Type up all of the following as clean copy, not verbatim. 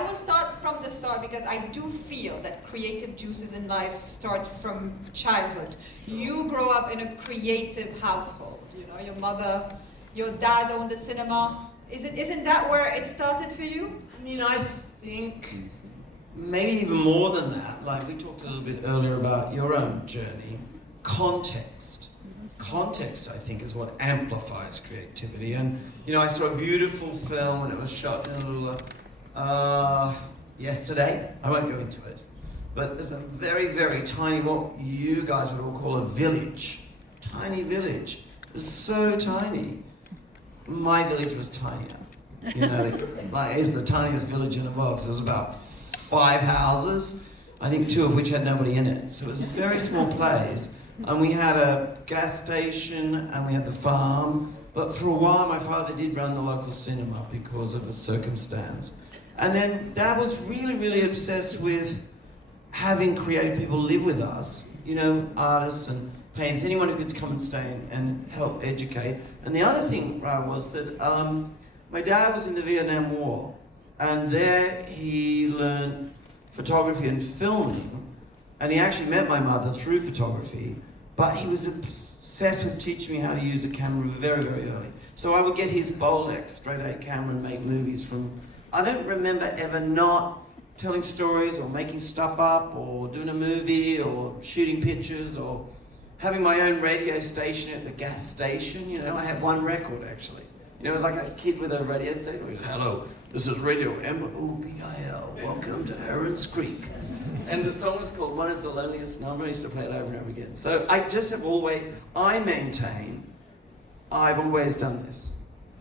I will start from the start because I do feel that creative juices in life start from childhood. You grow up in a creative household. You know, your mother, your dad owned a cinema. Isn't that where it started for you? I mean, I think maybe even more than that. Like we talked a little bit earlier about your own journey. Context. Context, I think, is what amplifies creativity. And, you know, I saw a beautiful film and it was shot in Lula yesterday. I won't go into it. But there's a very, very tiny, what you guys would all call a village. Tiny village. It's so tiny. My village was tinier. You know, like it's the tiniest village in the world. So there was about 5 houses, I think 2 of which had nobody in it. So it was a very small place. And we had a gas station and we had the farm. But for a while, my father did run the local cinema because of a circumstance. And then Dad was really, really obsessed with having creative people live with us. You know, artists and painters, anyone who could come and stay and help educate. And the other thing was that my dad was in the Vietnam War. And there he learned photography and filming. And he actually met my mother through photography. But he was obsessed with teaching me how to use a camera very, very early. So I would get his Bolex straight 8 camera and make movies from... I don't remember ever not telling stories or making stuff up or doing a movie or shooting pictures or having my own radio station at the gas station. You know, I had 1 record actually. You know, it was like a kid with a radio station. He was, hello, this is Radio MOBIL. Welcome to Heron's Creek. And the song was called One is the Loneliest Number. I used to play it over and over again. So I just have always, I maintain, I've always done this.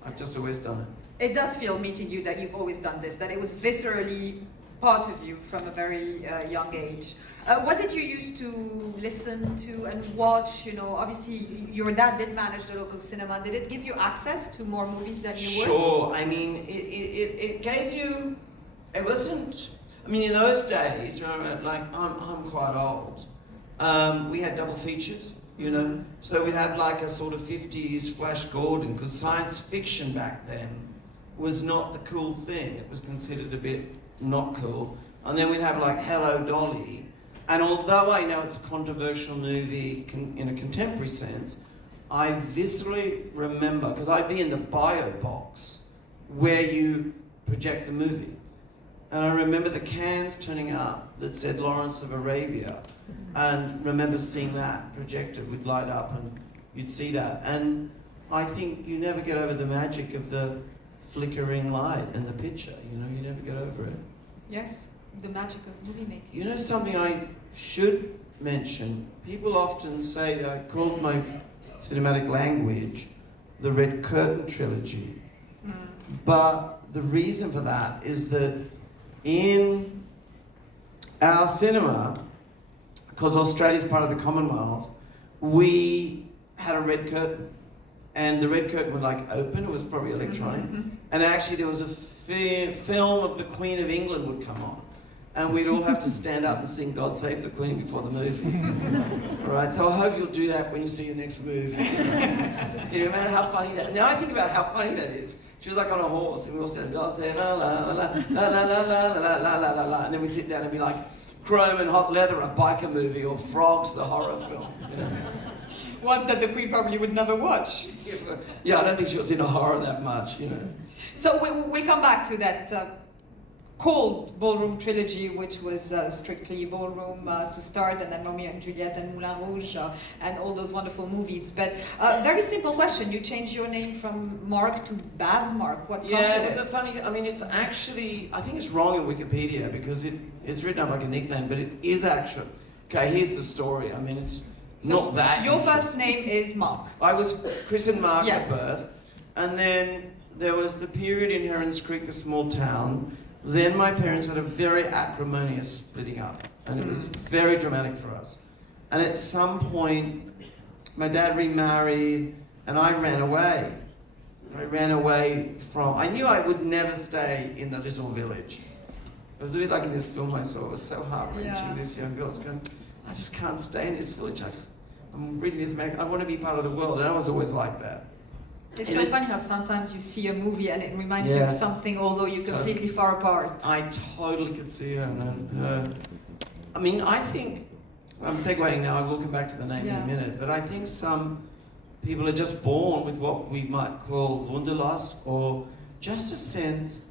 I've just always done it. It does feel, meeting you, that you've always done this, that it was viscerally part of you from a very young age. What did you used to listen to and watch? You know, obviously your dad did manage the local cinema. Did it give you access to more movies than you would? Sure. I mean, it gave you, it wasn't, I mean, in those days, you know, like I'm quite old. We had double features, you know, so we'd have like a sort of 50s Flash Gordon, because science fiction back then was not the cool thing. It was considered a bit not cool. And then we'd have like Hello Dolly. And although I know it's a controversial movie in a contemporary sense, I viscerally remember, because I'd be in the bio box where you project the movie. And I remember the cans turning up that said Lawrence of Arabia, and remember seeing that projected would light up and you'd see that. And I think you never get over the magic of the flickering light and the picture, you know, you never get over it. Yes, the magic of movie making. You know something I should mention? People often say that I called my cinematic language the Red Curtain trilogy. But the reason for that is that in our cinema, because Australia's part of the Commonwealth, we had a red curtain. And the red curtain would like open, it was probably electronic. And actually there was a film of the Queen of England would come on. And we'd all have to stand up and sing God Save the Queen before the movie. All right, so I hope you'll do that when you see your next movie. Can you imagine how funny that, now I think about how funny that is. She was like on a horse and we all said, God save la la la la la la la la la la la la la, and then we'd sit down and be like, Chrome and Hot Leather, a biker movie, or Frogs, the horror film. You know? Ones that the Queen probably would never watch. Yeah, I don't think she was into horror that much, you know. So we'll come back to that called Ballroom trilogy, which was strictly ballroom to start, and then Romeo and Juliet and Moulin Rouge and all those wonderful movies. But very simple question, you changed your name from Mark to Baz Mark. What prompted it? Yeah, it was a funny, I mean, it's actually, I think it's wrong in Wikipedia because it's written up like a nickname, but it is actually, okay, here's the story. I mean, it's not that your first name is Mark. I was christened Mark yes. at birth, and then there was the period in Herons Creek, a small town. Then my parents had a very acrimonious splitting up, and it was very dramatic for us. And at some point, my dad remarried, and I ran away. I ran away from, I knew I would never stay in the little village. It was a bit like in this film I saw, it was so heart-wrenching, yeah. This young girl was going, I just can't stay in this village. I'm reading this magazine, I want to be part of the world, and I was always like that. It's so funny how sometimes you see a movie and it reminds you of something, although you're completely far apart. I totally could see her. And I mean, I think, I'm segueing now, I will come back to the name in a minute, but I think some people are just born with what we might call Wunderlust, or just a sense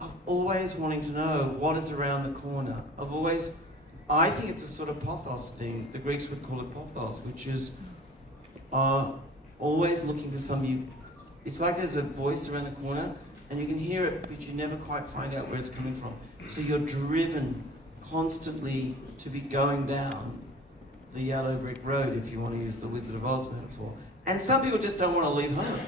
of always wanting to know what is around the corner, of always, I think it's a sort of pothos thing. The Greeks would call it pothos, which is always looking for something. It's like there's a voice around the corner, and you can hear it, but you never quite find out where it's coming from. So you're driven constantly to be going down the yellow brick road, if you want to use the Wizard of Oz metaphor. And some people just don't want to leave home.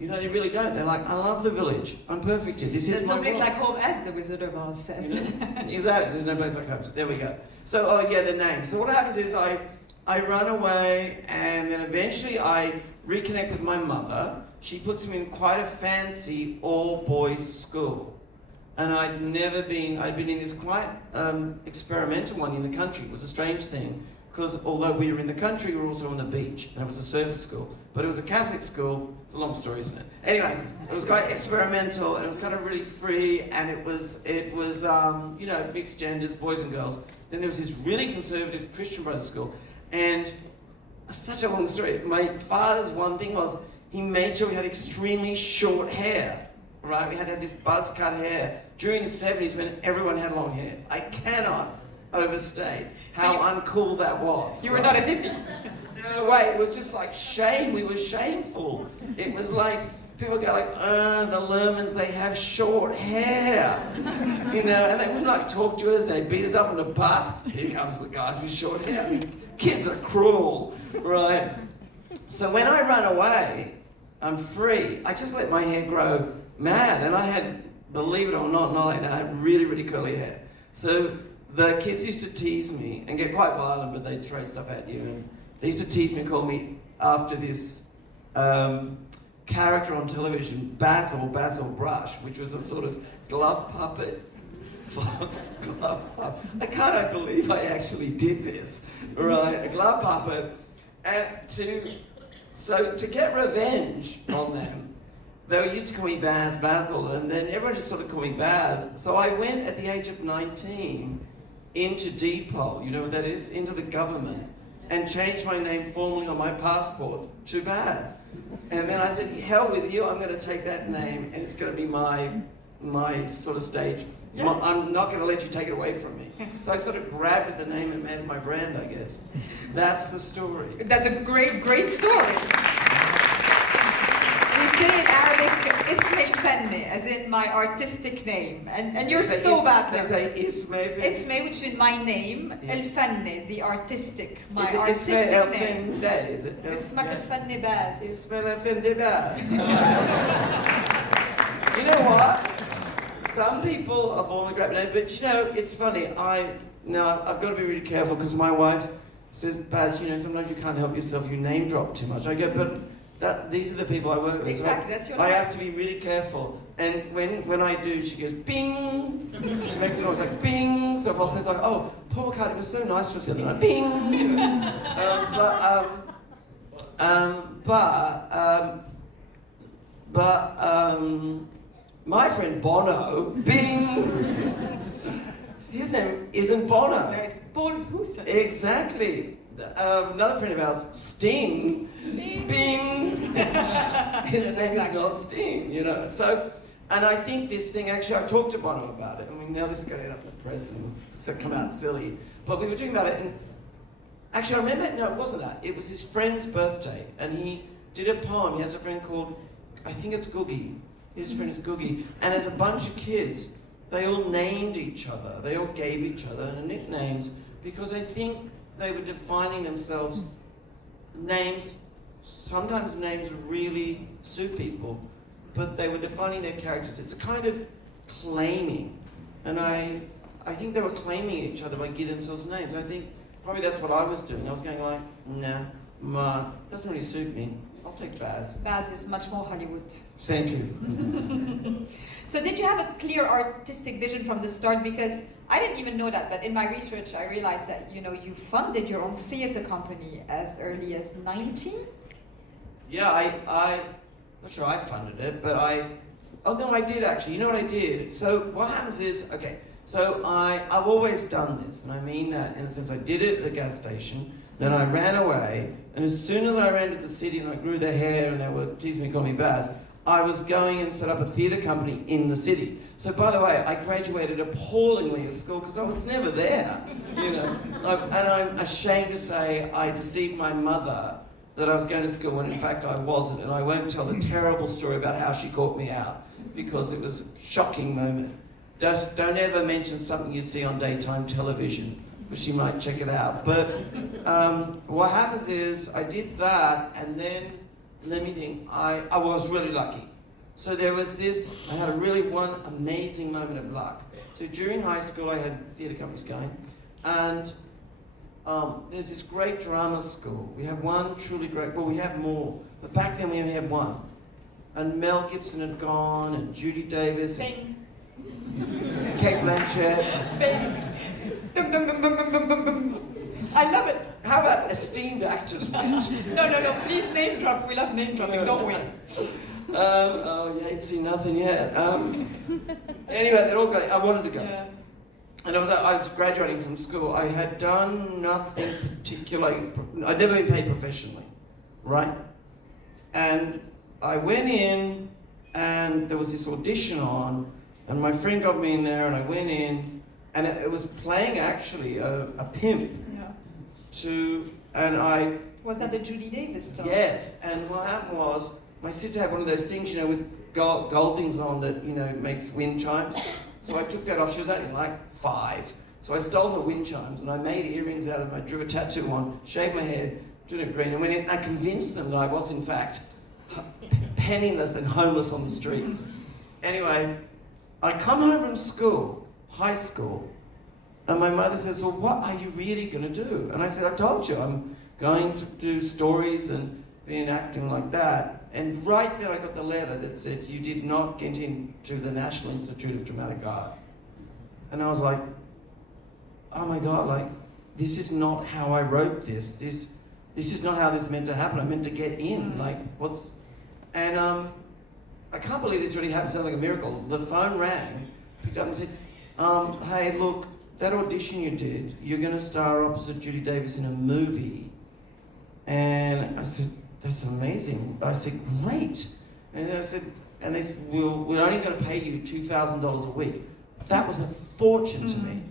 You know, they really don't. They're like, I love the village. I'm perfect here. This is my no place world. like home, as the Wizard of Oz says. You know? Exactly. There's no place like home. There we go. So, the name. So what happens is I run away, and then eventually I reconnect with my mother. She puts me in quite a fancy all-boys school. And I'd been in this quite experimental one in the country. It was a strange thing, because although we were in the country, we were also on the beach, and it was a service school. But it was a Catholic school. It's a long story, isn't it? Anyway, it was quite experimental, and it was kind of really free, and it was mixed genders, boys and girls. Then there was this really conservative Christian brothers school, and such a long story. My father's one thing was, he made sure we had extremely short hair, right? We had to have this buzz cut hair during the 70s when everyone had long hair. I cannot overstate how uncool that was. You were not a hippie. No way, it was just like shame. We were shameful. It was like, people go like, the Lurhmanns, they have short hair. You know, and they wouldn't like talk to us, they'd beat us up on the bus. Here comes the guys with short hair. I mean, kids are cruel, right? So when I run away, I'm free. I just let my hair grow mad. And I had, believe it or not like that, I had really, really curly hair. So the kids used to tease me and get quite violent, but they'd throw stuff at you. And they used to tease me and call me after this character on television, Basil Brush, which was a sort of glove puppet, fox glove puppet. I can't believe I actually did this, right? A glove puppet. And to get revenge on them, they used to call me Basil, and then everyone just sort of called me Baz. So I went at the age of 19 into Depot, you know what that is? Into the government, and changed my name formally on my passport to Baz. And then I said, hell with you, I'm going to take that name, and it's going to be my sort of stage. Yes. I'm not going to let you take it away from me. So I sort of grabbed the name and made it my brand, I guess. That's the story. That's a great, great story. We say in Arabic, Ismail Fanni, as in my artistic name. And you're so Baz Luhrmann. They say Ismail. Ismail, which is my name, El Fanni, the artistic, my is artistic Ismail name. Is it? Ismail El Fanni Baz. Ismail El Fanni Baz. You know what? Some people are born with great name, but you know, it's funny. I've got to be really careful, because my wife says, Baz, you know, sometimes you can't help yourself, you name drop too much. I go, but these are the people I work with. Exactly, so that's your I life. have to be really careful. And when I do, she goes, bing! She makes a noise like, bing! So if I'll say like, oh, Paul McCartney was so nice for something, like, bing! My friend Bono, bing! His name isn't Bono. No, it's Paul Houston. Exactly. Another friend of ours, Sting, bing! His name is not Sting, you know. So, and I think this thing, actually, I talked to Bono about it. I mean, now this is going to end up in the press and so come out silly. But we were talking about it, and actually, I remember, no, it wasn't that. It was his friend's birthday, and he did a poem. He has a friend called, I think it's Googie. His friend is Googie. And as a bunch of kids, they all named each other. They all gave each other nicknames, because I think they were defining themselves. Names, sometimes names really suit people, but they were defining their characters. It's kind of claiming. And I think they were claiming each other by giving themselves names. I think probably that's what I was doing. I was going like, nah, doesn't really suit me. I'll take Baz. Baz is much more Hollywood. Thank you. So did you have a clear artistic vision from the start? Because I didn't even know that, but in my research I realized that, you know, you funded your own theater company as early as 19? Yeah, not sure I funded it, but oh no, I did actually. You know what I did? So what happens is, okay, so I've always done this, and I mean that in the sense I did it at the gas station, then I ran away, and as soon as I ran to the city and I grew the hair and they were teasing me, calling me Baz, I was going and set up a theatre company in the city. So by the way, I graduated appallingly at school because I was never there, you know. And I'm ashamed to say I deceived my mother that I was going to school when in fact I wasn't, and I won't tell the terrible story about how she caught me out because it was a shocking moment. Just don't ever mention something you see on daytime television, because she might check it out. But what happens is I did that, and then let me think. I was really lucky. So there was this. I had one amazing moment of luck. So during high school, I had theatre companies going, and there's this great drama school. We have one truly great. Well, we have more, but back then we only had one. And Mel Gibson had gone, and Judy Davis. Bing. Kate Blanchett. Bing. Dum, dum, dum, dum, dum, dum, dum. I love it. How about esteemed actors? No. Please name drop. We love name dropping. Don't we? You ain't seen nothing yet. Anyway, they're all going. I wanted to go. Yeah. And I was graduating from school. I had done nothing particular. I'd never been paid professionally, right? And I went in, and there was this audition on, and my friend got me in there, and I went in, and it was playing actually a pimp. Yeah. Was that the Judy Davis stuff? Yes, and what happened was, my sister had one of those things, you know, with gold things on that, you know, makes wind chimes. So I took that off. She was only like 5. So I stole her wind chimes, and I made earrings out of them. I drew a tattoo on, shaved my head, did it green, and went in, and I convinced them that I was, in fact, penniless and homeless on the streets. Anyway, I come home from school, high school, and my mother says, well, what are you really going to do? And I said, I told you, I'm going to do stories and be in acting like that. And right then I got the letter that said, you did not get into the National Institute of Dramatic Art. And I was like, oh my God, like, this is not how I wrote this. This is not how this is meant to happen. I'm meant to get in, like, And I can't believe this really happened. It sounds like a miracle. The phone rang, picked up and said, hey, look, that audition you did, you're going to star opposite Judy Davis in a movie. And I said, that's amazing. I said, great. And they said, we're only going to pay you $2,000 a week. That was a fortune to me.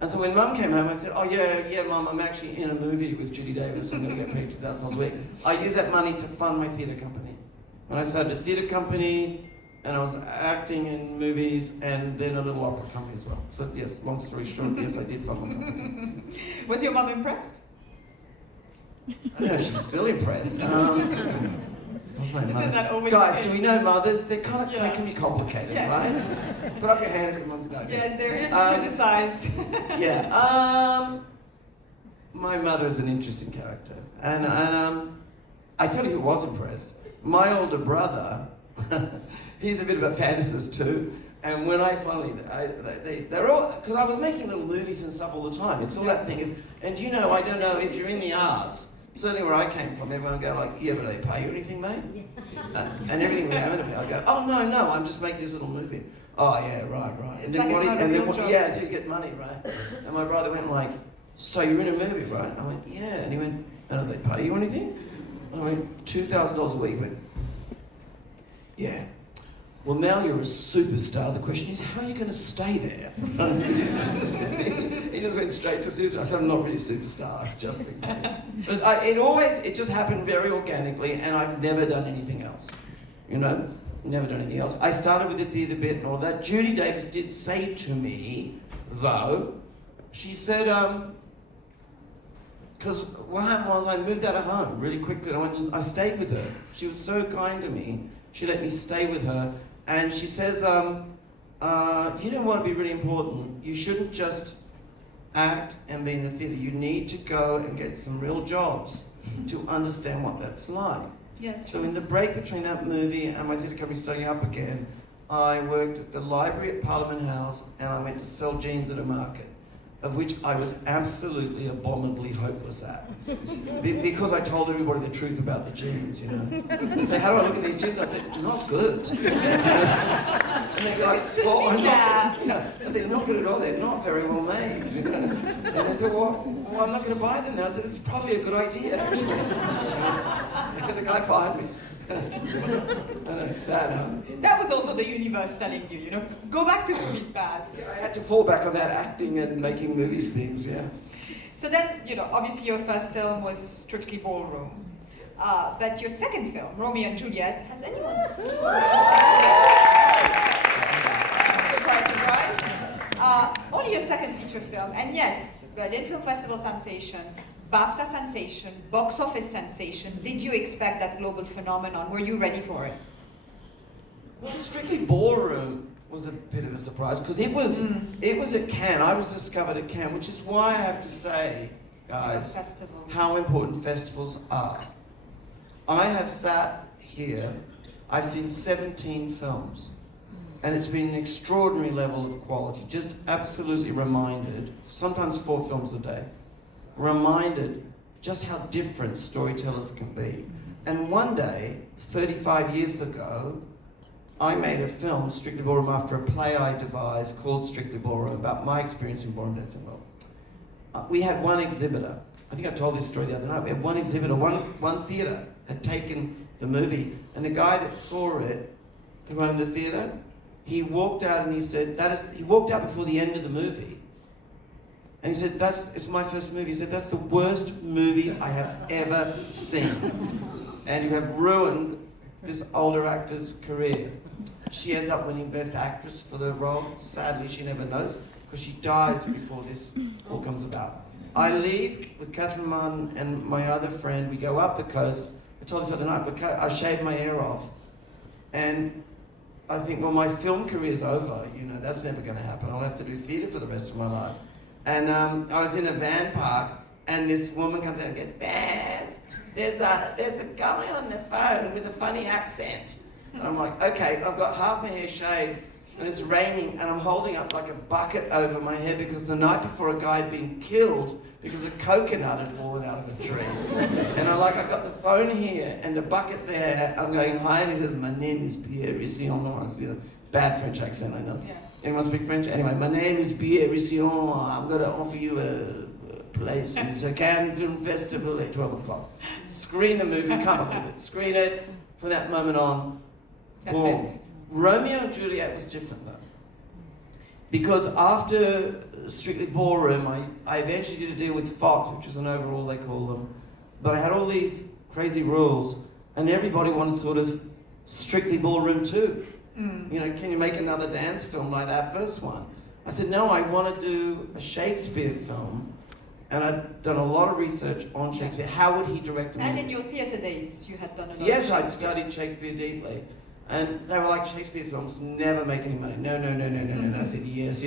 And so when Mum came home, I said, oh yeah, Mum, I'm actually in a movie with Judy Davis. I'm going to get paid $2,000 a week. I used that money to fund my theatre company. When I started a theatre company, and I was acting in movies, and then a little opera company as well. So yes, long story short, yes, I did fund my company. Was your mum impressed? I don't know if she's still impressed. What's my mother? That always Guys, do we know mothers? They can be complicated, yes. Right? Put up your hand if your mum's not. Yes, they're here to criticize. Yeah. My mother is an interesting character, and I tell you who was impressed. My older brother. He's a bit of a fantasist too. And when I finally, they're all, because I was making little movies and stuff all the time. It's all that thing. And you know, I don't know if you're in the arts, certainly where I came from, everyone would go like, yeah, but they pay you anything, mate? And everything would happen to me. I'd go, oh, no, I'm just making this little movie. Oh, yeah, right. It's like it's not a real job. Yeah, until you get money, right? And my brother went like, so you're in a movie, right? I went, yeah. And he went, and do they pay you anything? I went, $2,000 a week. He went, yeah. Well, now you're a superstar. The question is, how are you going to stay there? He just went straight to superstar. I said, I'm not really a superstar, I've just been paid. But it just happened very organically, and I've never done anything else. You know, never done anything else. I started with the theatre bit and all that. Judy Davis did say to me, though, she said, because what happened was I moved out of home really quickly, and I stayed with her. She was so kind to me. She let me stay with her. And she says, you know what would be really important? You shouldn't just act and be in the theatre. You need to go and get some real jobs to understand what that's like. Yes. So in the break between that movie and my theatre company starting up again, I worked at the library at Parliament House, and I went to sell jeans at a market. of which I was absolutely abominably hopeless at. Because I told everybody the truth about the genes, you know. They say, how do I look at these genes? I said, not good. And they go like, oh, I'm not, you know, I said, not good at all, they're not very well made. You know? And they said, well, I'm not going to buy them now. I said, it's probably a good idea, actually. And the guy fired me. That was also the universe telling you, you know, go back to movies, Baz. Yeah, I had to fall back on that acting and making movies things, yeah. So then, you know, obviously your first film was strictly ballroom. But your second film, Romeo and Juliet, has anyone seen it? Surprise, surprise. Only your second feature film, and yet, Berlin Film Festival sensation, BAFTA sensation, box office sensation. Did you expect that global phenomenon? Were you ready for it? Well, Strictly Ballroom was a bit of a surprise because it was at Cannes. I was discovered at Cannes, which is why I have to say, guys, how important festivals are. I have sat here, I've seen 17 films, and it's been an extraordinary level of quality, just absolutely reminded, sometimes 4 films a day, reminded just how different storytellers can be. And one day, 35 years ago, I made a film, Strictly Ballroom, after a play I devised called Strictly Ballroom, about my experience in ballroom dancing. Well, we had one exhibitor. I think I told this story the other night. We had one exhibitor, one theatre had taken the movie, and the guy that saw it, who owned the theatre, he walked out and he said, he walked out before the end of the movie. And he said, it's my first movie. He said, that's the worst movie I have ever seen. And you have ruined this older actor's career. She ends up winning Best Actress for the role. Sadly, she never knows, because she dies before this all comes about. I leave with Catherine Martin and my other friend. We go up the coast. I told this other night, but I shaved my hair off. And I think, well, my film career's over. You know, that's never going to happen. I'll have to do theatre for the rest of my life. And I was in a van park, and this woman comes out and goes, Baz, there's a guy on the phone with a funny accent. And I'm like, okay, I've got half my hair shaved, and it's raining, and I'm holding up like a bucket over my head because the night before a guy had been killed because a coconut had fallen out of a tree. And I've got the phone here and a bucket there. I'm going, hi, and he says, my name is Pierre Rission. Bad French accent, I know. Yeah. Anyone speak French? Anyway, my name is Pierre Rission. I'm going to offer you a place. It's a Cannes Film Festival at 12 o'clock. Screen the movie, can't believe it. Screen it, from that moment on. That's it. Romeo and Juliet was different though. Because after Strictly Ballroom, I eventually did a deal with Fox, which is an overall, they call them. But I had all these crazy rules, and everybody wanted sort of Strictly Ballroom too. You know, can you make another dance film like that first one? I said, no, I want to do a Shakespeare film. And I'd done a lot of research on Shakespeare. How would he direct a movie? And in your theatre days, you had done a lot Yes, of Shakespeare. I'd studied Shakespeare deeply. And they were like, Shakespeare films never make any money. No. I said, yes.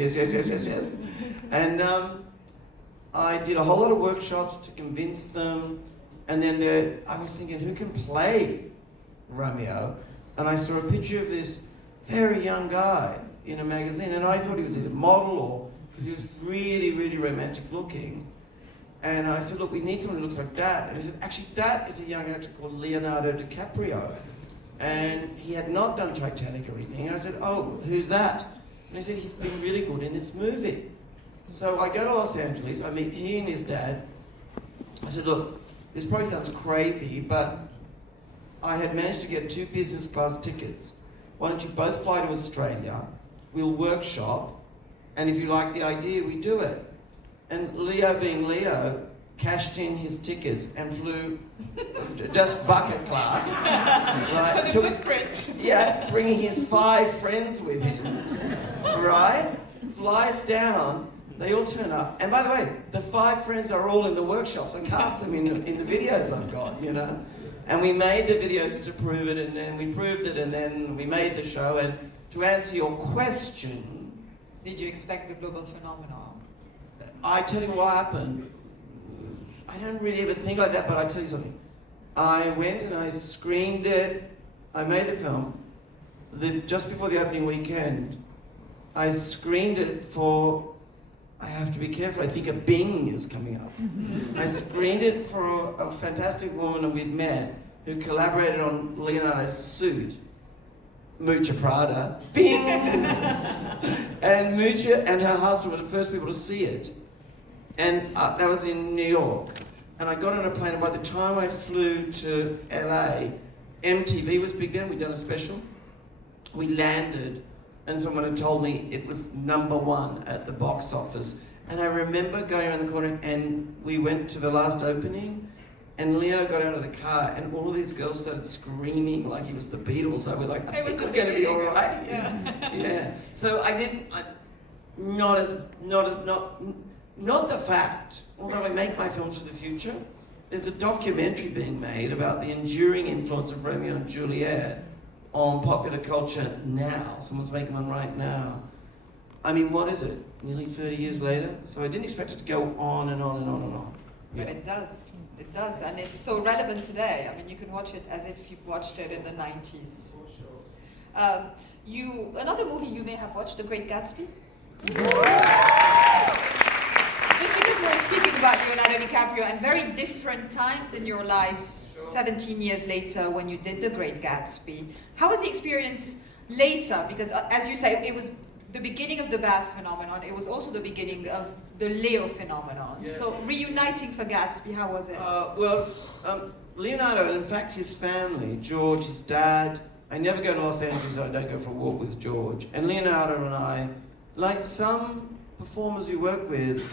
And I did a whole lot of workshops to convince them. And then I was thinking, who can play Romeo? And I saw a picture of this very young guy in a magazine, and I thought he was either model or he was really, really romantic looking. And I said, look, we need someone who looks like that. And he said, actually, that is a young actor called Leonardo DiCaprio. And he had not done Titanic or anything. And I said, oh, who's that? And he said, he's been really good in this movie. So I go to Los Angeles, I meet he and his dad. I said, look, this probably sounds crazy, but I had managed to get 2 business class tickets. Why don't you both fly to Australia? We'll workshop, and if you like the idea, we do it. And Leo, being Leo, cashed in his tickets and flew just bucket class. Right? For the footprint. Yeah, bringing his 5 friends with him. Right? Flies down. They all turn up. And by the way, the 5 friends are all in the workshops. I cast them in the videos I've got, you know. And we made the videos to prove it, and then we proved it, and then we made the show. And to answer your question... Did you expect the global phenomenon? I tell you what happened. I don't really ever think like that, but I tell you something. I went and I screened it. I made the film. Just before the opening weekend, I screened it for, I have to be careful. I think a Bing is coming up. I screened it for a fantastic woman we'd met who collaborated on Leonardo's suit, Mucha Prada. Bing! And Mucha and her husband were the first people to see it. And that was in New York. And I got on a plane, and by the time I flew to LA, MTV was big then, we'd done a special. We landed, and someone had told me it was #1 at the box office. And I remember going around the corner, and we went to the last opening, and Leo got out of the car, and all of these girls started screaming like he was the Beatles. I was like, I think we're going to be all right. Yeah. So I didn't, not the fact, although I make my films for the future, there's a documentary being made about the enduring influence of Romeo and Juliet on popular culture now. Someone's making one right now. I mean, what is it? Nearly 30 years later? So I didn't expect it to go on and on and on and on. But it does. It does. And it's so relevant today. I mean, you can watch it as if you've watched it in the 90s. For sure. Another movie you may have watched, The Great Gatsby? Just because we're speaking about Leonardo DiCaprio and very different times in your lives, 17 years later when you did The Great Gatsby, how was the experience later? Because as you say, it was the beginning of the Baz phenomenon. It was also the beginning of the Leo phenomenon. Yeah. So reuniting for Gatsby, how was it? Leonardo, and in fact his family, George, his dad, I never go to Los Angeles, I don't go for a walk with George. And Leonardo and I, like some performers you work with,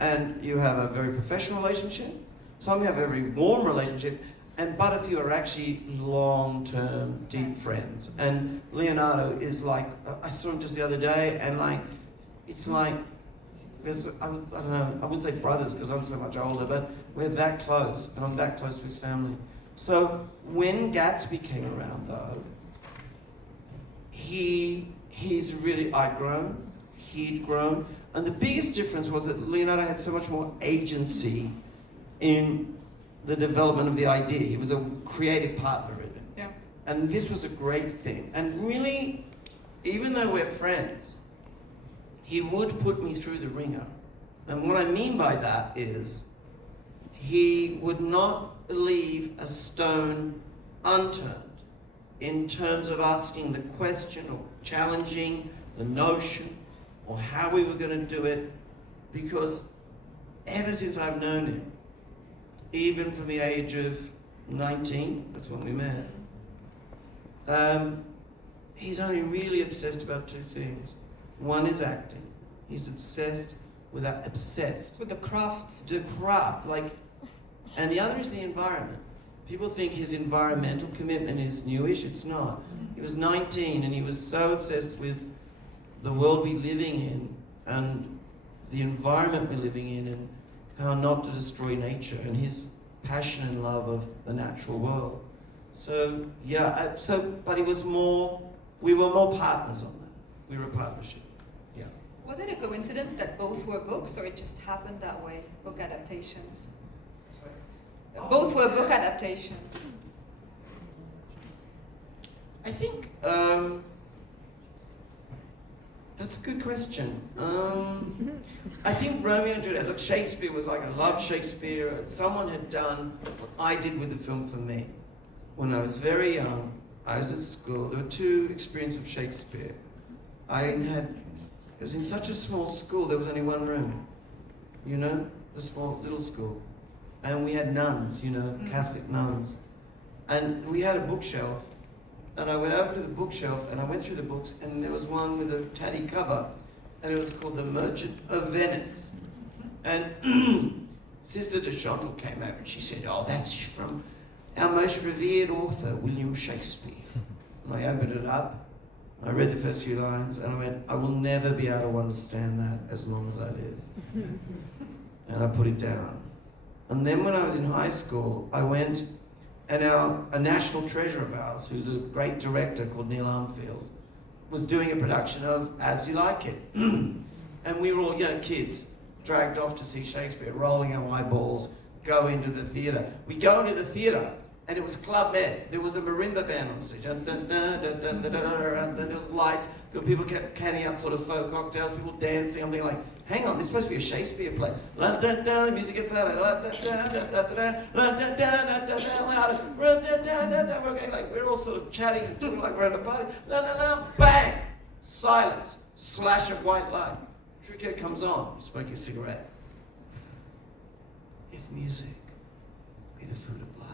and you have a very professional relationship, some have a very warm relationship, and but a few are actually long-term, deep friends. And Leonardo is like, I saw him just the other day, and like, it's like, I don't know, I wouldn't say brothers because I'm so much older, but we're that close, and I'm that close to his family. So when Gatsby came around though, he's really, I'd grown, he'd grown, and the biggest difference was that Leonardo had so much more agency in the development of the idea. He was a creative partner in it. Yeah. And this was a great thing. And really, even though we're friends, he would put me through the ringer. And what I mean by that is, he would not leave a stone unturned in terms of asking the question or challenging the notion or how we were going to do it, because ever since I've known him, even from the age of 19, that's when we met, he's only really obsessed about two things. One is acting. He's obsessed with that, with the craft. The craft, like, and the other is the environment. People think his environmental commitment is newish. It's not. He was 19 and he was so obsessed with the world we're living in and the environment we're living in and how not to destroy nature and his passion and love of the natural world. So yeah, but he was more, we were more partners on that. We were a partnership. Yeah. Was it a coincidence that both were books, or it just happened that way? Book adaptations. Both were book adaptations. I think that's a good question. I think Romeo and Juliet, look, Shakespeare was like, I loved Shakespeare. Someone had done what I did with the film for me. When I was very young, I was at school. There were two experiences of Shakespeare. It was in such a small school, there was only one room. You know, the small little school. And we had nuns, you know, Catholic nuns. And we had a bookshelf. And I went over to the bookshelf and I went through the books, and there was one with a tatty cover, and it was called The Merchant of Venice. And Sister de Chantal came over and she said, oh, that's from our most revered author, William Shakespeare. And I opened it up, I read the first few lines, and I went, I will never be able to understand that as long as I live. And I put it down. And then when I was in high school, I went, and a national treasure of ours, who's a great director called Neil Armfield, was doing a production of As You Like It. And we were all, you know, kids, dragged off to see Shakespeare, rolling our eyeballs, go into the theatre. We go into the theatre, and it was Club Med. There was a marimba band on stage. There was lights. Got people canning out sort of faux cocktails, people dancing. I'm thinking like, hang on, this is supposed to be a Shakespeare play. La da da, the music gets louder. La da da da da da, la da da da da da, louder. La da da da da. We're going like, we're all sort of chatting and talking like we're at a party. La la la, bang, silence, slash of white light. Trickier comes on, smoking a cigarette. If music be the food of life,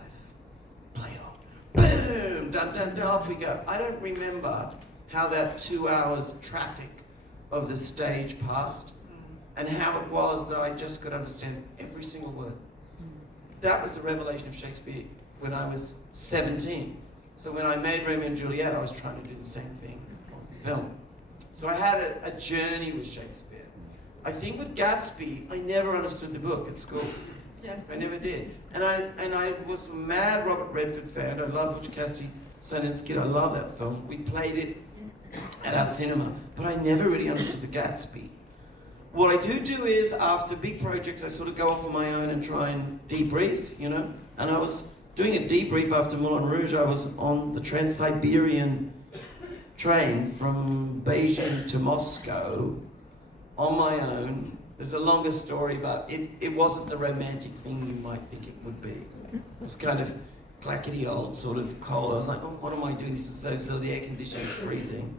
play on. Boom, dun dun dun, off we go. I don't remember how that 2 hours traffic of the stage passed and how it was that I just could understand every single word. That was the revelation of Shakespeare when I was 17. So when I made Romeo and Juliet, I was trying to do the same thing on film. So I had a journey with Shakespeare. I think with Gatsby, I never understood the book at school. Yes. I never did. And I was a mad Robert Redford fan. I love Butch Cassidy, Sundance Kid. I love that film. We played it at our cinema, but I never really understood the Gatsby. What I do is, after big projects, I sort of go off on my own and try and debrief, you know? And I was doing a debrief after Moulin Rouge. I was on the Trans-Siberian train from Beijing to Moscow on my own. There's a longer story, but it wasn't the romantic thing you might think it would be. It was kind of clackety old, sort of cold. I was like, oh, what am I doing? This is so silly. The air conditioning is freezing.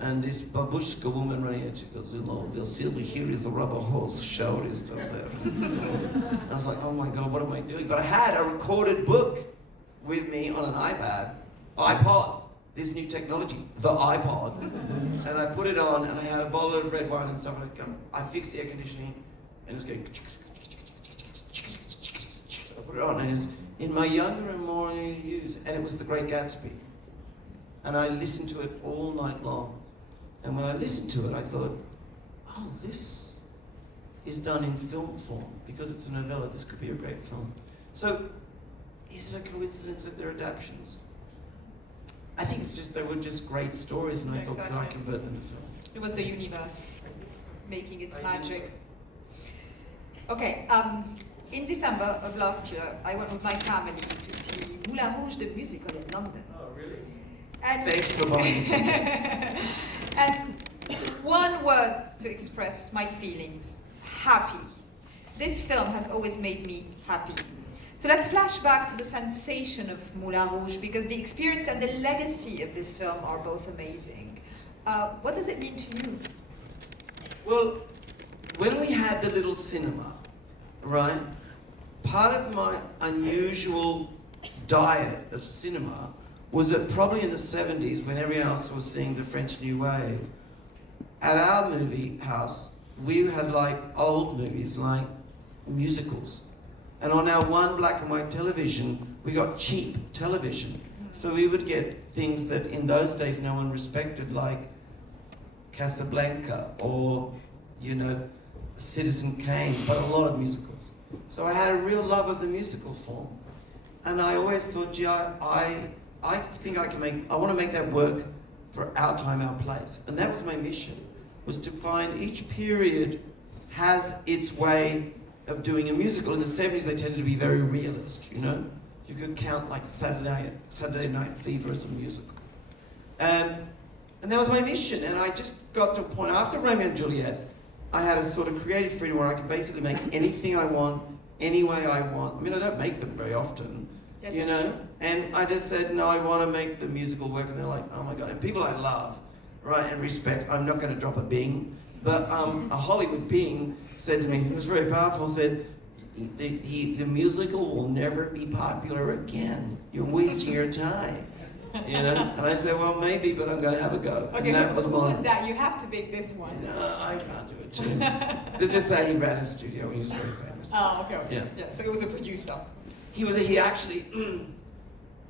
And this babushka woman right here, she goes, they'll still be here is the rubber hose, shower is still there. And I was like, oh my God, what am I doing? But I had a recorded book with me on an iPod, this new technology, the iPod. And I put it on and I had a bottle of red wine and stuff. And I fixed the air conditioning and it's going, I put it on and it's in my younger and more use, and it was The Great Gatsby. And I listened to it all night long. And when I listened to it, I thought, oh, this is done in film form. Because it's a novella, this could be a great film. So, is it a coincidence that they're adaptations? I think it's just, they were just great stories, and I thought, could I convert them to film? It was the universe making its magic. Okay, in December of last year, I went with my family to see Moulin Rouge, the musical in London. Oh, really? And thank you for buying it. And one word to express my feelings: happy. This film has always made me happy. So let's flash back to the sensation of Moulin Rouge, because the experience and the legacy of this film are both amazing. What does it mean to you? Well, when we had the little cinema, right, part of my unusual diet of cinema was that probably in the 70s, when everyone else was seeing the French New Wave, at our movie house, we had like old movies, like musicals. And on our one black and white television, we got cheap television. So we would get things that in those days no one respected, like Casablanca or, you know, Citizen Kane, but a lot of musicals. So I had a real love of the musical form. And I always thought, gee, I think I want to make that work for our time, our place. And that was my mission, was to find each period has its way of doing a musical. In the 70s, they tended to be very realist, you know? You could count like Saturday Night Fever as a musical. And that was my mission. And I just got to a point, after Romeo and Juliet, I had a sort of creative freedom where I could basically make anything I want, any way I want. I mean, I don't make them very often, you know? And I just said, no, I want to make the musical work. And they're like, oh my God. And people I love, right, and respect, I'm not going to drop a Bing, but a Hollywood Bing said to me, it was very powerful, said, the musical will never be popular again. You're wasting your time. You know? And I said, well, maybe, but I'm going to have a go. Okay, and that who was was that? You have to pick this one. No, I can't do it too. Let's just say he ran a studio and he was very famous. Oh, okay, okay. Yeah. So it was a producer. He actually,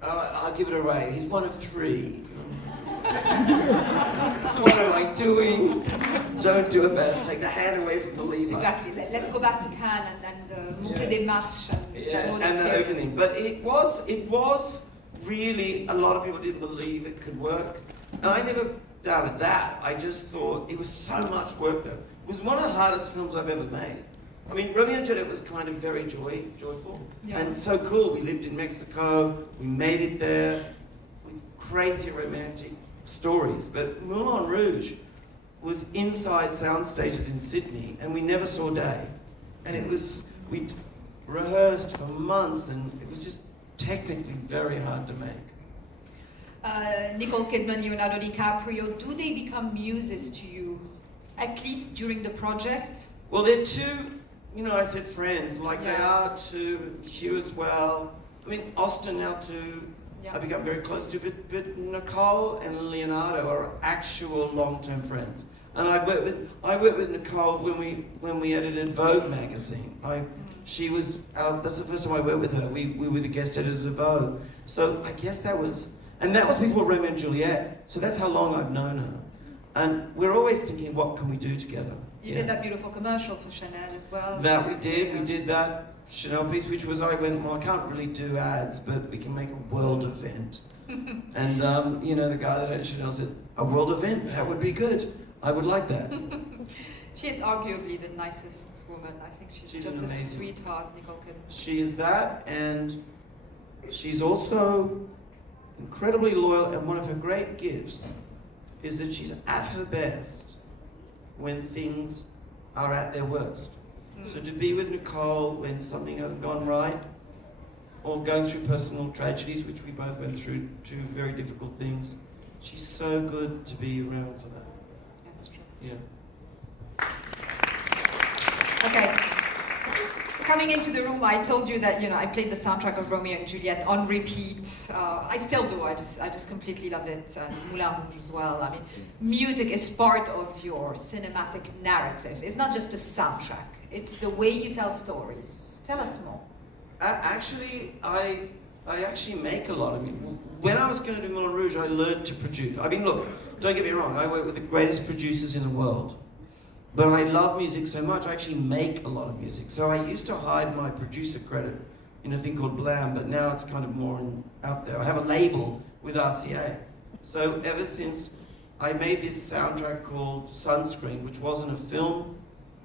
I'll give it away. He's one of three. What am I doing? Don't do it, Baz. Take the hand away from the lever. Exactly. Let's go back to Cannes and Montée des Marches and that whole and the experience. opening. But it was really, a lot of people didn't believe it could work. And I never doubted that. I just thought it was so much work though. It was one of the hardest films I've ever made. I mean, Romeo and Juliet was kind of very joyful. Yeah. And so cool. We lived in Mexico. We made it there. Crazy romantic. stories, but Moulin Rouge was inside sound stages in Sydney, and we never saw day. And we rehearsed for months, and it was just technically very hard to make. Nicole Kidman, Leonardo DiCaprio, do they become muses to you, at least during the project? Well, they're two, I said friends, they are to Hugh as well. I mean, Austin now too, I've become very close to, but Nicole and Leonardo are actual long-term friends. And I worked with Nicole when we edited Vogue magazine. She was that's the first time I worked with her. We were the guest editors of Vogue. So I guess that was before Romeo and Juliet. So that's how long I've known her. And we're always thinking, what can we do together? You did that beautiful commercial for Chanel as well. That we did. We did that Chanel piece, which was I can't really do ads, but we can make a world event. And the guy that owned Chanel said, a world event, that would be good. I would like that. She is arguably the nicest woman. I think she's just a sweetheart, Nicole Kidman. She is that, and she's also incredibly loyal, and one of her great gifts is that she's at her best when things are at their worst. So to be with Nicole when something hasn't gone right, or going through personal tragedies, which we both went through, two very difficult things, she's so good to be around for that. That's true. Yeah. Okay. Coming into the room, I told you that I played the soundtrack of Romeo and Juliet on repeat. I still do. I just completely love it. And Moulin Rouge as well. I mean, music is part of your cinematic narrative. It's not just a soundtrack. It's the way you tell stories. Tell us more. Actually, I actually make a lot of music. When I was going to do Moulin Rouge, I learned to produce. I mean, look, don't get me wrong. I work with the greatest producers in the world. But I love music so much, I actually make a lot of music. So I used to hide my producer credit in a thing called Blam, but now it's kind of more out there. I have a label with RCA. So ever since I made this soundtrack called Sunscreen, which wasn't a film,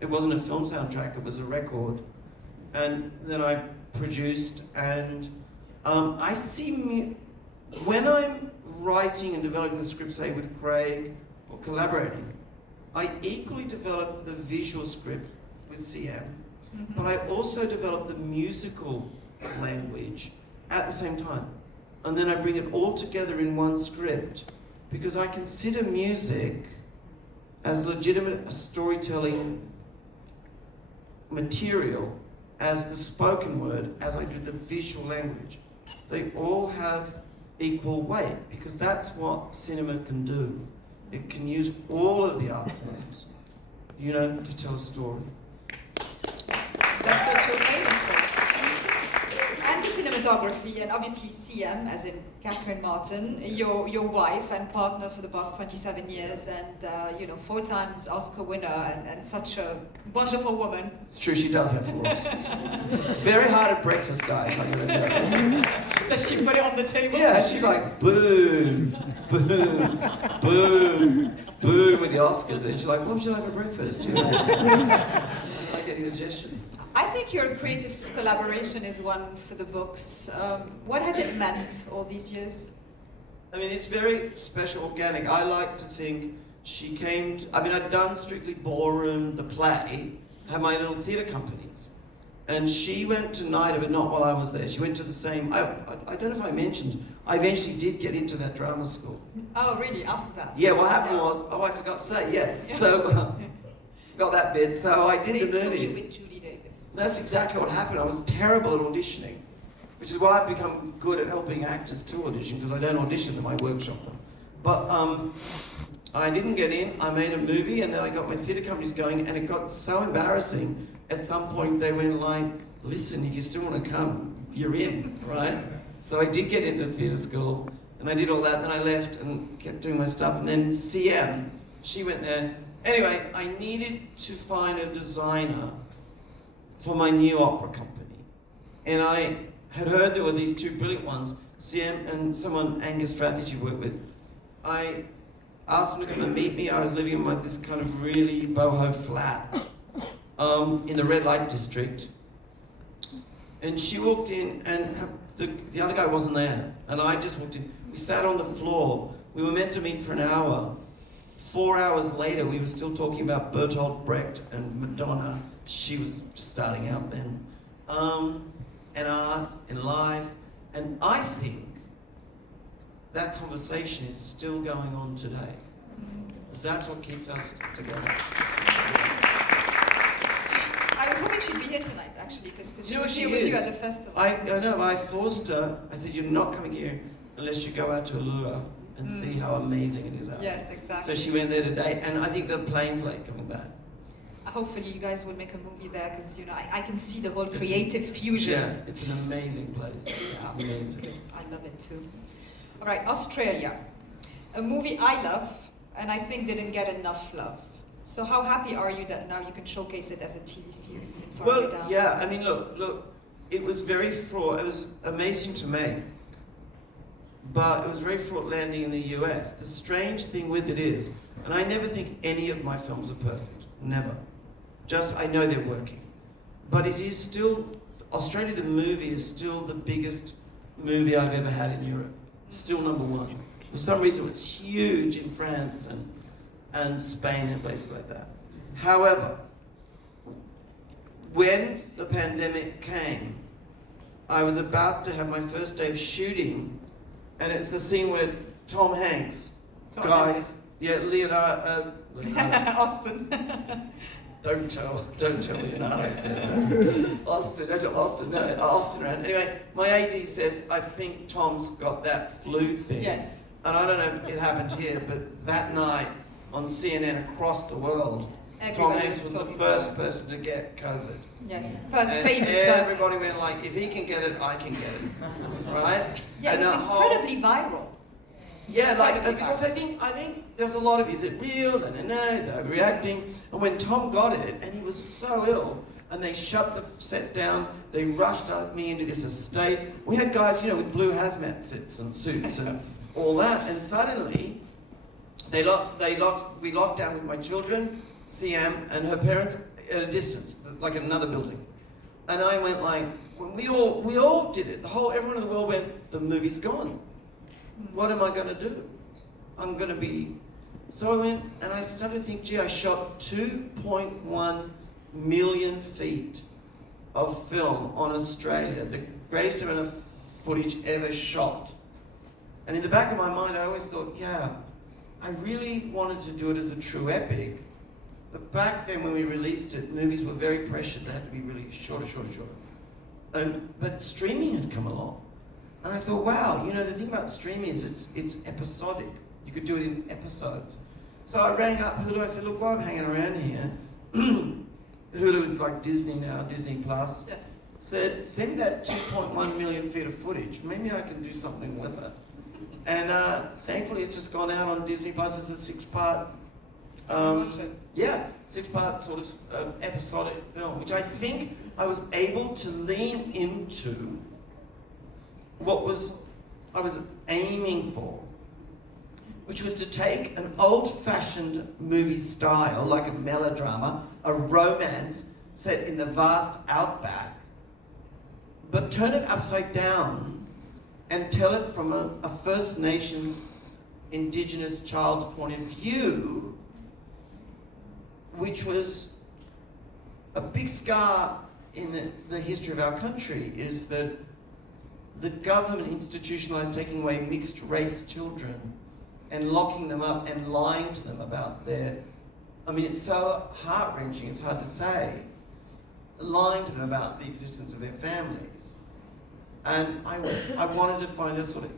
it wasn't a film soundtrack, it was a record. And then I produced, and I see, when I'm writing and developing the script, say with Craig, or collaborating, I equally develop the visual script with CM, but I also develop the musical language at the same time. And then I bring it all together in one script, because I consider music as legitimate storytelling material as the spoken word, as I do the visual language. They all have equal weight, because that's what cinema can do. It can use all of the art forms, to tell a story. That's what you're famous for. And the cinematography, and obviously CM, as in Catherine Martin, your wife and partner for the past 27 years, and 4 times Oscar winner, and such a wonderful woman. It's true, she does have 4 Oscars. Very hard at breakfast, guys, I'm going to tell you. Does she put it on the table? Yeah, she's like, boom, boom, boom, boom with the Oscars. Then she's like, what would you like for breakfast? I like getting indigestion. I think your creative collaboration is one for the books. What has it meant all these years? I mean, it's very special, organic. I like to think she came I'd done Strictly Ballroom, the play, had my little theatre companies. And she went to NIDA, but not while I was there. She went to the same, I don't know if I mentioned, I eventually did get into that drama school. Oh, really? After that? Yeah, what happened was, I forgot to say, yeah. So, forgot that bit. So I did the movies. They saw you with Judy Davis. That's exactly what happened. I was terrible at auditioning, which is why I've become good at helping actors to audition, because I don't audition them, I workshop them. But I didn't get in. I made a movie, and then I got my theatre companies going, and it got so embarrassing. At some point, they went like, listen, if you still want to come, you're in, right? So I did get into theatre school, and I did all that, then I left and kept doing my stuff, and then CM, she went there. Anyway, I needed to find a designer for my new opera company. And I had heard there were these 2 brilliant ones, CM and someone Angus Strathage worked with. I asked them to come and meet me. I was living in this kind of really boho flat in the red light district. And she walked in, and the other guy wasn't there. And I just walked in. We sat on the floor We were meant to meet for an hour. 4 hours later, we were still talking about Bertolt Brecht and Madonna. She was just starting out then. And art, and life. And I think that conversation is still going on today. That's what keeps us together. I was hoping she'd be here tonight, actually, because she was she here with you at the festival. I know, I forced her. I said, you're not coming here unless you go out to Allura and see how amazing it is out. Yes, exactly. So she went there today, and I think the plane's late coming back. Hopefully you guys will make a movie there, because I can see the whole creative fusion. Yeah, it's an amazing place. Yeah, amazing. I love it too. All right, Australia. A movie I love, and I think didn't get enough love. So how happy are you that now you can showcase it as a TV series in Far Away Down? Yeah, I mean, look, it was very fraught. It was amazing to make, but it was very fraught landing in the US. The strange thing with it is, and I never think any of my films are perfect, never. Just, I know they're working. But it is still, Australia the movie is still the biggest movie I've ever had in Europe. Still number one. For some reason it was huge in France and Spain and places like that. However, when the pandemic came, I was about to have my first day of shooting, and it's the scene where Tom Hanks, Leonardo. Austin. Don't tell Leonardo I said that. Austin ran. Anyway, my AD says, I think Tom's got that flu thing. Yes. And I don't know if it happened here, but that night on CNN across the world, Tom Hanks was the first person to get COVID. Yes, first and famous person. Everybody went like, if he can get it, I can get it. Right? Yeah, and it was incredibly viral. Yeah, like, because I think there's a lot of, is it real? No, they're overreacting. And when Tom got it, and he was so ill, and they shut the set down, they rushed me into this estate. We had guys, with blue hazmat suits and all that, and suddenly, we locked down with my children, Siam, and her parents at a distance, like in another building. And I went like, when we all did it, everyone in the world went, the movie's gone. What am I going to do? I'm going to be... So I went and I started to think, I shot 2.1 million feet of film on Australia, the greatest amount of footage ever shot. And in the back of my mind, I always thought, I really wanted to do it as a true epic. But back then when we released it, movies were very pressured. They had to be really shorter. But streaming had come along. And I thought, wow, the thing about streaming is it's episodic. You could do it in episodes. So I rang up Hulu. I said, look, while I'm hanging around here, Hulu is like Disney now, Disney Plus. Yes. Said, send me that 2.1 million feet of footage. Maybe I can do something with it. And thankfully, it's just gone out on Disney Plus as a 6-part. 6-part sort of episodic film, which I think I was able to lean into what I was aiming for, which was to take an old-fashioned movie style, like a melodrama, a romance set in the vast outback, but turn it upside down and tell it from a First Nations Indigenous child's point of view, which was a big scar in the history of our country, is that the government institutionalized taking away mixed race children and locking them up and lying to them about it's so heart-wrenching, it's hard to say, lying to them about the existence of their families. And I wanted to find a sort of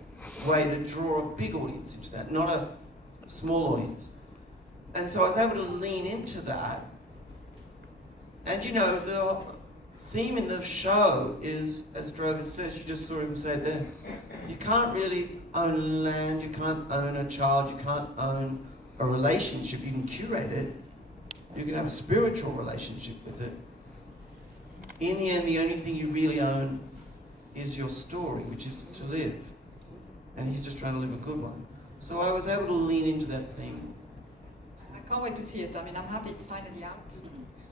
way to draw a big audience into that, not a small audience. And so I was able to lean into that. And the theme in the show is, as Drover says, you just saw him say there, you can't really own land, you can't own a child, you can't own a relationship. You can curate it, you can have a spiritual relationship with it. In the end, the only thing you really own is your story, which is to live. And he's just trying to live a good one. So I was able to lean into that theme. I can't wait to see it. I'm happy it's finally out.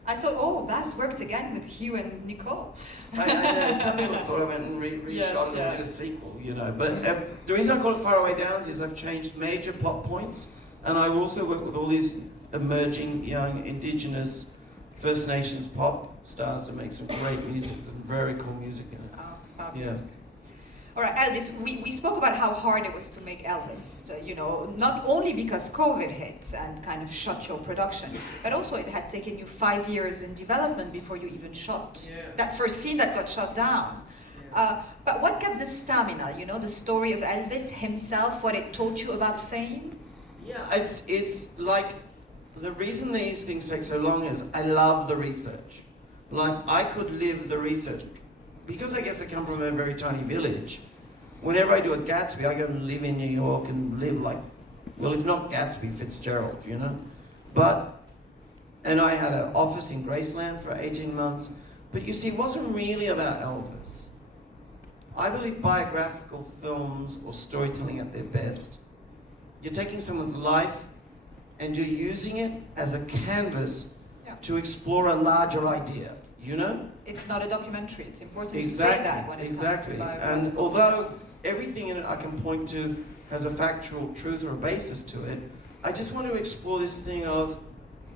I thought, oh, Baz worked again with Hugh and Nicole. I know, some people thought I went and reshot it and did a sequel, you know. But the reason I call it Faraway Downs is I've changed major plot points, and I also work with all these emerging young Indigenous First Nations pop stars to make some great music, some very cool music in it. Oh, fabulous. Yeah. All right, Elvis, we spoke about how hard it was to make Elvis, you know, not only because COVID hit and kind of shut your production, but also it had taken you 5 years in development before you even shot. Yeah. That first scene that got shut down. Yeah. But what kept the stamina, you know, the story of Elvis himself, what it taught you about fame? Yeah, it's like, the reason these things take so long is I love the research. Like, I could live the research. Because I guess I come from a very tiny village, whenever I do a Gatsby, I go and live in New York and live like, well, if not Gatsby, Fitzgerald, you know? And I had an office in Graceland for 18 months. But you see, it wasn't really about Elvis. I believe biographical films or storytelling at their best, you're taking someone's life and you're using it as a canvas to explore a larger idea, you know? It's not a documentary. It's important Exactly, to say that when it comes to biographical And although films. everything in it I can point to has a factual truth or a basis to it, I just want to explore this thing of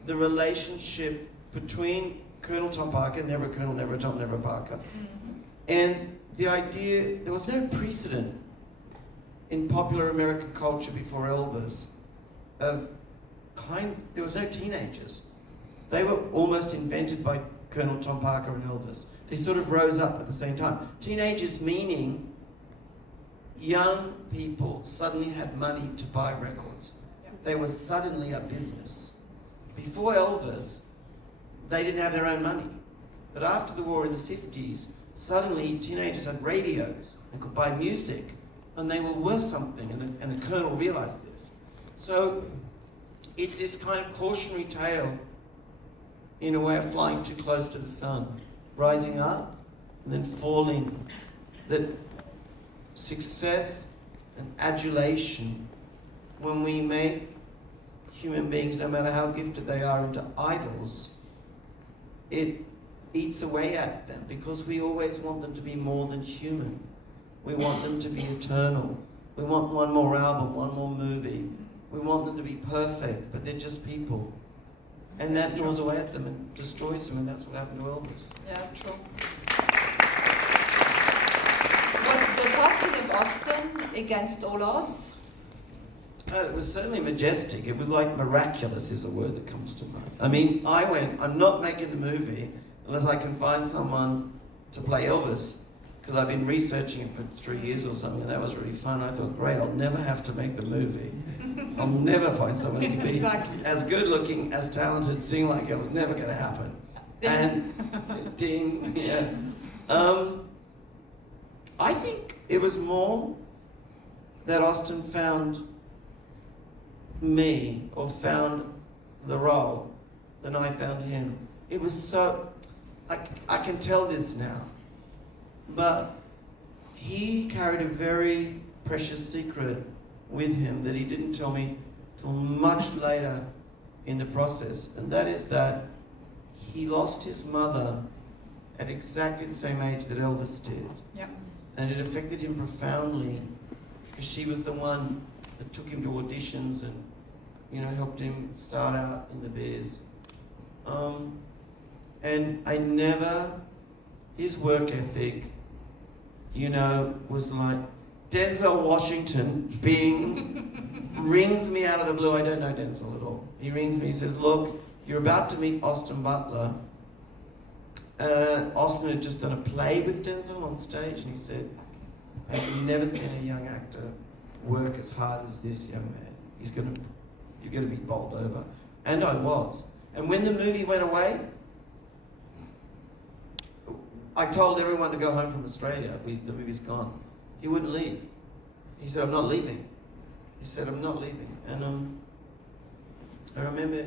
the relationship between Colonel Tom Parker, never Colonel, never Tom, never Parker, and the idea, there was no precedent in popular American culture before Elvis there was no teenagers. They were almost invented by Colonel Tom Parker and Elvis. They sort of rose up at the same time. Teenagers meaning young people suddenly had money to buy records. They were suddenly a business. Before Elvis, they didn't have their own money. But after the war in the 50s, suddenly teenagers had radios and could buy music, and they were worth something, and the Colonel realized this. So it's this kind of cautionary tale in a way of flying too close to the sun, rising up and then falling. That success and adulation, when we make human beings, no matter how gifted they are, into idols, it eats away at them because we always want them to be more than human. We want them to be eternal. We want one more album, one more movie. We want them to be perfect, but they're just people. And that draws away at them and destroys them, and that's what happened to Elvis. Yeah, true. Was the casting of Austin against all odds? It was certainly majestic. It was like miraculous is a word that comes to mind. I mean, I went, I'm not making the movie unless I can find someone to play Elvis, because I've been researching it for 3 years or something, and that was really fun. I thought, great, I'll never have to make the movie. I'll never find someone who can be as good looking, as talented, sing like it was never going to happen. And ding, yeah. I think it was more that Austin found me, or found the role, than I found him. It was so, I can tell this now, but he carried a very precious secret with him that he didn't tell me till much later in the process, and that is that he lost his mother at exactly the same age that Elvis did. Yeah. And it affected him profoundly because she was the one that took him to auditions and, you know, helped him start out in the Bears. And I never, his work ethic, you know, was like Denzel Washington rings me out of the blue. I don't know Denzel at all. He rings me, he says, look, you're about to meet Austin Butler. Austin had just done a play with Denzel on stage, and he said, I've never seen a young actor work as hard as this young man. You're gonna be bowled over. And I was. And when the movie went away, I told everyone to go home from Australia. The movie's gone. He wouldn't leave. He said, I'm not leaving. He said, I'm not leaving. And I remember,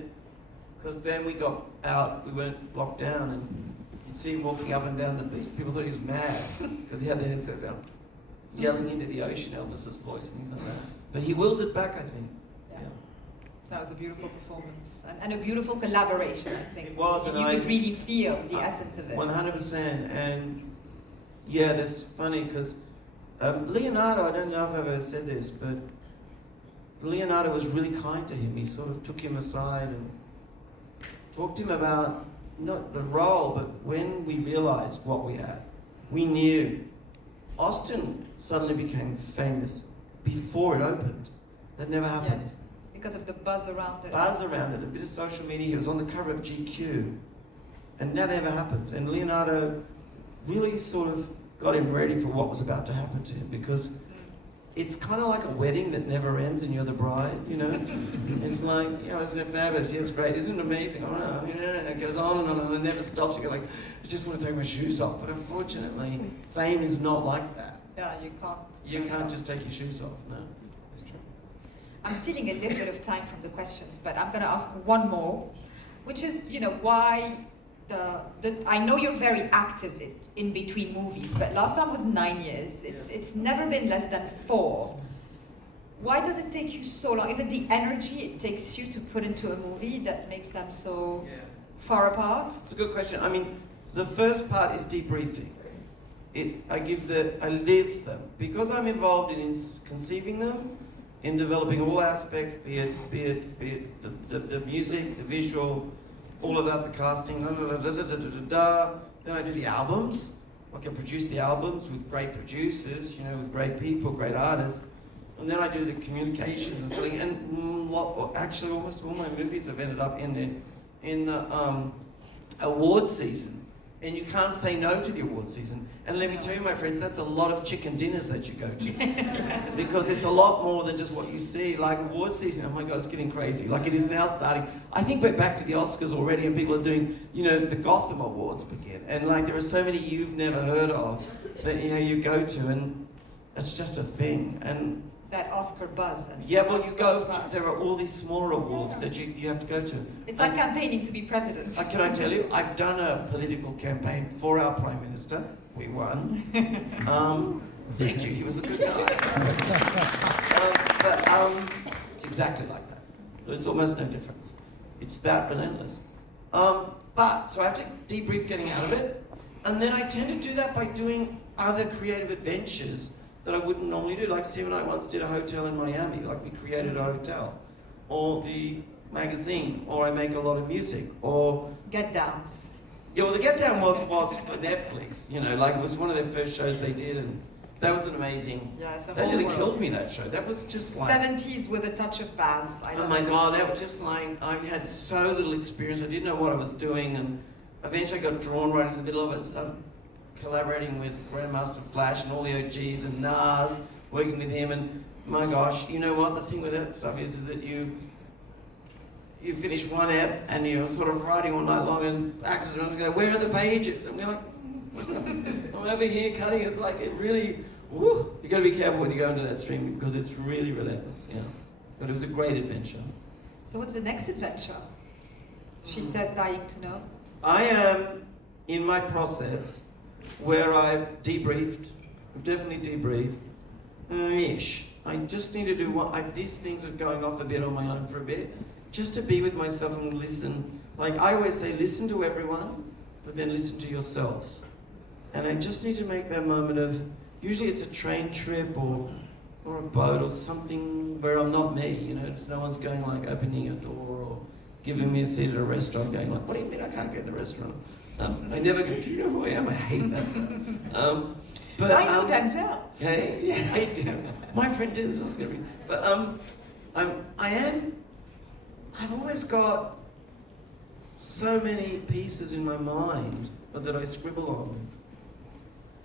because then we got out, we weren't locked down, and you'd see him walking up and down the beach. People thought he was mad, because he had the headsets on, yelling into the ocean, Elvis's voice and things like that. But he willed it back, I think. Yeah. That was a beautiful performance and a beautiful collaboration, I think. It was, and you could really feel the essence of it. 100%. And yeah, that's funny because Leonardo, I don't know if I've ever said this, but Leonardo was really kind to him. He sort of took him aside and talked to him about not the role, but when we realized what we had, we knew. Austin suddenly became famous before it opened. That never happened. Yes, because of the buzz around it. Buzz around it, a bit of social media. He was on the cover of GQ, and that never happens. And Leonardo really sort of got him ready for what was about to happen to him, because it's kind of like a wedding that never ends and you're the bride, you know? It's like, yeah, isn't it fabulous? Yeah, it's great. Isn't it amazing? Oh, no. Yeah, it goes on and it never stops. You go like, I just want to take my shoes off. But unfortunately, fame is not like that. Yeah, you can't. You can't just take your shoes off, no. It's true. I'm stealing a little bit of time from the questions, but I'm going to ask one more, which is, you know, why I know you're very active in between movies, but last time was 9 years. It's never been less than 4. Why does it take you so long? Is it the energy it takes you to put into a movie that makes them so far apart? It's a good question. I mean, the first part is debriefing. I live them. Because I'm involved in conceiving them, in developing all aspects, be it the music, the visual, all of that, the casting, Then I do the albums. I can produce the albums with great producers, you know, with great people, great artists. And then I do the communications and selling. And actually, almost all my movies have ended up in the award season. And you can't say no to the award season. And let me tell you, my friends, that's a lot of chicken dinners that you go to. Yes. Because it's a lot more than just what you see. Like award season, oh my God, it's getting crazy. Like it is now starting. I think we're back to the Oscars already and people are doing, you know, the Gotham Awards begin. And like there are so many you've never heard of that, you know, you go to and it's just a thing. And that Oscar buzz. Yeah, well, you go, there are all these smaller awards that you have to go to. It's like campaigning to be president. Can I tell you, I've done a political campaign for our Prime Minister. We won. Thank you, he was a good guy. It's exactly like that. There's almost no difference. It's that relentless. So I have to debrief getting out of it. And then I tend to do that by doing other creative adventures that I wouldn't normally do. Like Steve and I once did a hotel in Miami, like we created a hotel. Or the magazine, or I make a lot of music, or... Get Downs. Yeah, well the Get Down was for Netflix, you know, like it was one of their first shows they did, and that was an amazing... Yeah, it's a that whole nearly world. killed me, that show. That was just like... 70s with a touch of Baz. Oh my God, that was just like, I had so little experience, I didn't know what I was doing, and eventually I got drawn right into the middle of it and started collaborating with Grandmaster Flash and all the OGs and Nas, working with him, and my gosh, you know what, the thing with that stuff is that you finish one ep and you're sort of writing all night long and actors are going to go, where are the pages? And we're like, I'm over here cutting, it's like, it really, woo, you got to be careful when you go into that stream because it's really relentless, yeah. But it was a great adventure. So what's the next adventure? She says, dying to know. I am in my process where I've debriefed, I've definitely debriefed, ish. I just need to do these things are going off a bit on my own for a bit, just to be with myself and listen. Like I always say, listen to everyone, but then listen to yourself. And I just need to make that moment of, usually it's a train trip or a boat or something where I'm not me, you know, no one's going like opening a door or giving me a seat at a restaurant going like, what do you mean I can't get in the restaurant? I never go, do you know who I am? I hate that stuff. But I know Denzel. Hey, yeah, I do. My friend Denzel's gonna be. But I've always got so many pieces in my mind that I scribble on,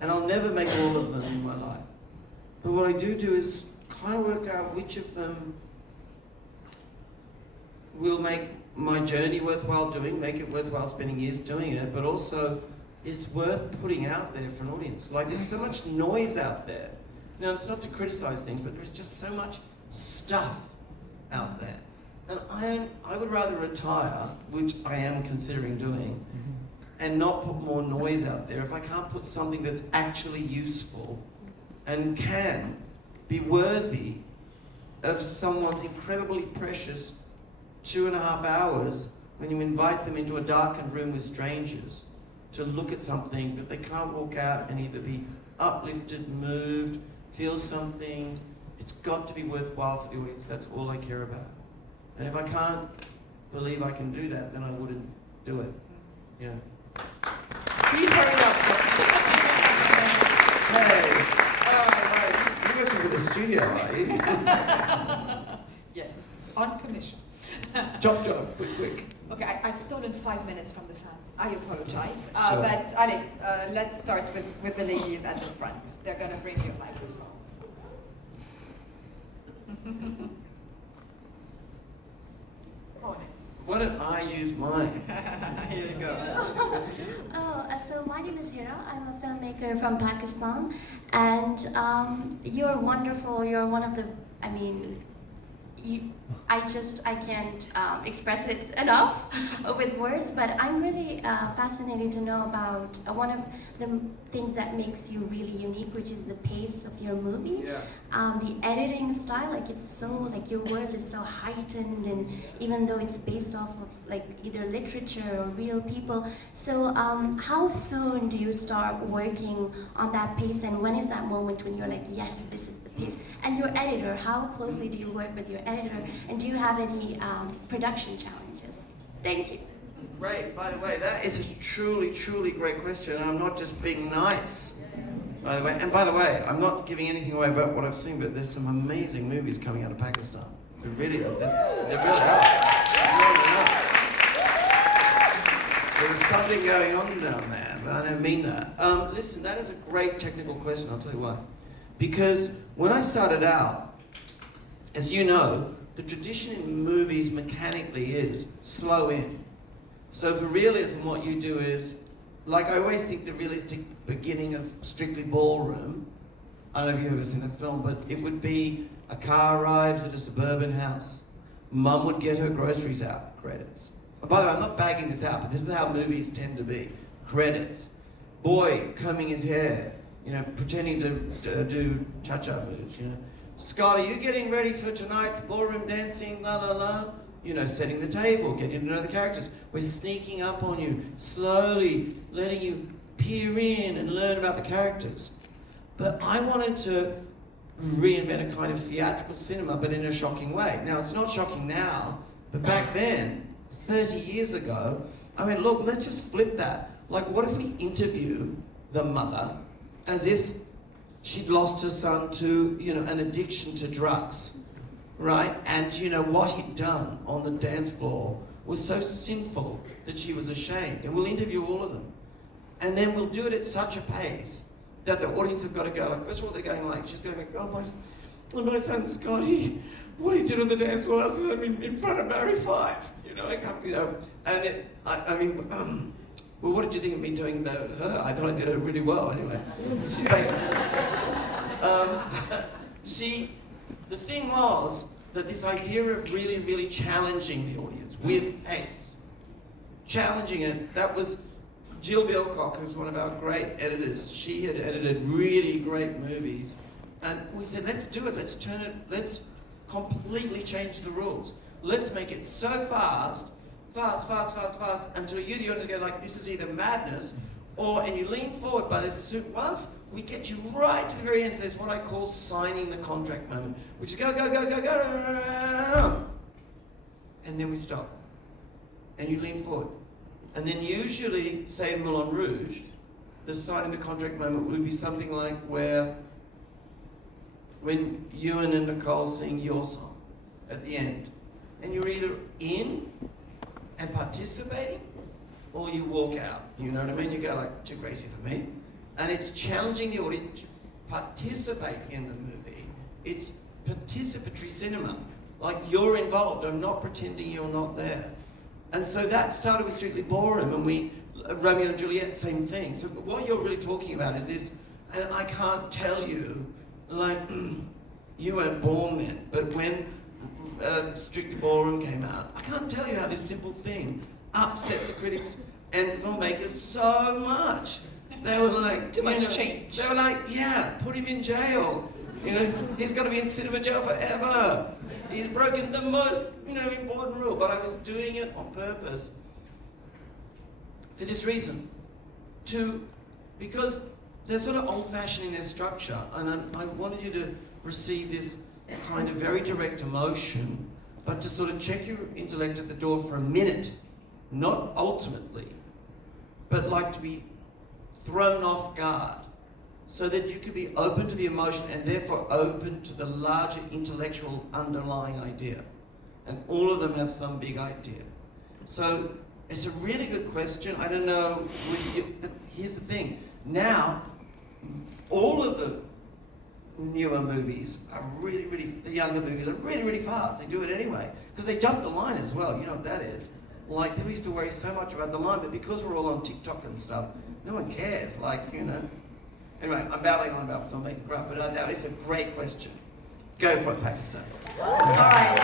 and I'll never make all of them in my life. But what I do is kind of work out which of them will make my journey worthwhile doing, make it worthwhile spending years doing it, but also is worth putting out there for an audience. Like there's so much noise out there. Now it's not to criticize things, but there's just so much stuff out there. And I would rather retire, which I am considering doing, and not put more noise out there if I can't put something that's actually useful and can be worthy of someone's incredibly precious 2.5 hours when you invite them into a darkened room with strangers to look at something that they can't walk out and either be uplifted, moved, feel something. It's got to be worthwhile for the audience. That's all I care about. And if I can't believe I can do that, then I wouldn't do it. You know. Please hurry up. Hey. All right. You're working with the studio, are you? Yes, on commission. Job, quick. Okay, I've stolen 5 minutes from the fans. I apologize. Sure. But allez, let's start with the ladies at the front. They're going to bring you a microphone. Why don't I use mine? Here you go. So my name is Hira. I'm a filmmaker from Pakistan, and you're wonderful. You're one of the, I can't express it enough with words, but I'm really fascinated to know about one of the things that makes you really unique, which is the pace of your movie. Yeah. The editing style, like it's so, like your world is so heightened, and even though it's based off of like either literature or real people. So how soon do you start working on that pace, and when is that moment when you're like, yes, this is the pace? And your editor, how closely do you work with your editor, and do you have any production challenges? Thank you. Great. By the way, that is a truly, truly great question, and I'm not just being nice. By the way, and by the way, I'm not giving anything away about what I've seen, but there's some amazing movies coming out of Pakistan. They really are. They really are. There's something going on down there, but I don't mean that. Listen, that is a great technical question. I'll tell you why. Because when I started out, as you know, the tradition in movies mechanically is slow in. So for realism, what you do is, like I always think the realistic beginning of Strictly Ballroom, I don't know if you've ever seen the film, but it would be a car arrives at a suburban house. Mum would get her groceries out, credits. And by the way, I'm not bagging this out, but this is how movies tend to be. Credits. Boy combing his hair, you know, pretending to do cha-cha moves, you know. Scott, are you getting ready for tonight's ballroom dancing, la la la? You know, setting the table, getting to know the characters. We're sneaking up on you, slowly letting you peer in and learn about the characters. But I wanted to reinvent a kind of theatrical cinema, but in a shocking way. Now, it's not shocking now, but back then, 30 years ago, I mean, look, let's just flip that. Like, what if we interview the mother as if she'd lost her son to, you know, an addiction to drugs, right? And, you know, what he'd done on the dance floor was so sinful that she was ashamed. And we'll interview all of them. And then we'll do it at such a pace that the audience have got to go, like, first of all, they're going like, she's going like, oh, my son Scotty, what he did on the dance floor last night in front of Barry 5. You know, I can't, you know, and it, I mean, well, what did you think of me doing her? I thought I did her really well, anyway. The thing was that this idea of really, really challenging the audience with pace, challenging it, that was Jill Bilcock, who's one of our great editors. She had edited really great movies. And we said, let's do it, let's turn it, let's completely change the rules. Let's make it so fast, until you, the audience, go like, this is either madness, or, and you lean forward, but once we get you right to the very end, there's what I call signing the contract moment, which is go, go, go, go, go, and then we stop. And you lean forward. And then usually, say in Moulin Rouge, the signing the contract moment would be something like when Ewan and Nicole sing your song at the end. And you're either in and participating, or you walk out. You know what I mean? You go like, too crazy for me. And it's challenging the audience to participate in the movie. It's participatory cinema. Like, you're involved. I'm not pretending you're not there. And so that started with Strictly Ballroom, and Romeo and Juliet, same thing. So what you're really talking about is this, and I can't tell you, like, you weren't born then, but when Strictly Ballroom came out, I can't tell you how this simple thing upset the critics and filmmakers so much. They were like, too much change. They were like, yeah, put him in jail. You know, he's going to be in cinema jail forever. He's broken the most, important rule. But I was doing it on purpose for this reason, because they're sort of old-fashioned in their structure, and I wanted you to receive this kind of very direct emotion, but to sort of check your intellect at the door for a minute, not ultimately, but like to be thrown off guard, so that you could be open to the emotion and therefore open to the larger intellectual underlying idea. And all of them have some big idea. So it's a really good question. I don't know, here's the thing. Now, all of the newer movies are the younger movies are really fast. They do it anyway, because they jump the line as well. You know what that is? Like, people used to worry so much about the line, but because we're all on TikTok and stuff, no one cares, Anyway, I'm babbling on about filmmaking crap, but that is a great question. Go for it, Pakistan. All right.